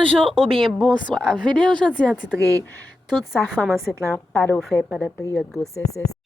Bonjour ou bien bonsoir. Vidéo aujourd'hui intitulée Toute sa femme enceinte là pas de fait pendant période grossesse.